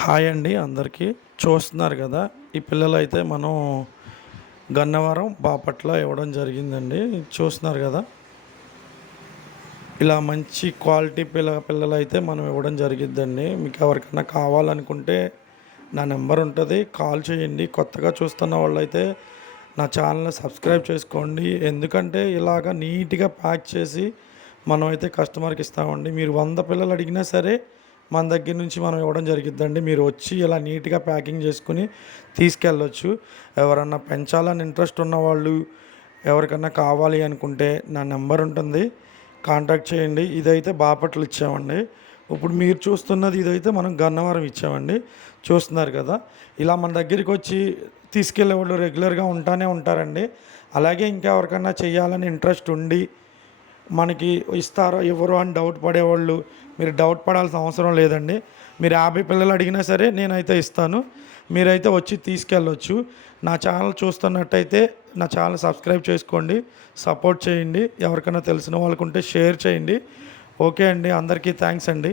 Hi అండి అందరికీ. చూస్తున్నారు కదా! ఈ పిల్లలైతే మనం గన్నవరం, బాపట్ల ఇవ్వడం జరిగిందండి. చూస్తున్నారు కదా! ఇలా మంచి క్వాలిటీ పిల్లలైతే మనం ఇవ్వడం జరిగిద్దండి. మీకు ఎవరికన్నా కావాలనుకుంటే నా నెంబర్ ఉంటది. కాల్ చేయండి. కొత్తగా చూస్తున్న వాళ్ళైతే నా ఛానల్‌ని సబ్స్క్రైబ్ చేసుకోండి. ఎందుకంటే ఇలాగ నీట్‌గా ప్యాక్ చేసి మనమైతే కస్టమర్‌కి ఇస్తామండి. మీరు 100 పిల్లలు అడిగినా సరే మన దగ్గర నుంచి మనం ఇవ్వడం జరిగిద్దండి. మీరు వచ్చి ఇలా నీట్‌గా ప్యాకింగ్ చేసుకొని తీసుకెళ్ళొచ్చు. ఎవరన్నా పెంచాలని ఇంట్రెస్ట్ ఉన్నవాళ్ళు, ఎవరికన్నా కావాలి అనుకుంటే నా నెంబర్ ఉంటుంది. కాంటాక్ట్ చేయండి. ఇదైతే బాపట్ల ఇచ్చామండి. ఇప్పుడు మీరు చూస్తున్నది ఇదైతే మనం గన్నవరం ఇచ్చామండి. చూస్తున్నారు కదా! ఇలా మన దగ్గరికి వచ్చి తీసుకెళ్ళేవాళ్ళు రెగ్యులర్‌గా ఉంటానే ఉంటారండి. అలాగే ఇంకా ఎవరికన్నా చేయాలని ఇంట్రెస్ట్ ఉండి మనకి ఇస్తారో ఇవ్వరో అని డౌట్ పడేవాళ్ళు మీరు డౌట్ పడాల్సిన అవసరం లేదండి. మీరు 50 పిల్లలు అడిగినా సరే నేనైతే ఇస్తాను. మీరైతే వచ్చి తీసుకెళ్ళొచ్చు. నా ఛానల్ చూస్తున్నట్టయితే నా ఛానల్ సబ్స్క్రైబ్ చేసుకోండి. సపోర్ట్ చేయండి. ఎవరికైనా తెలిసిన వాళ్ళకుంటే షేర్ చేయండి. ఓకే అండి. అందరికీ థ్యాంక్స్ అండి.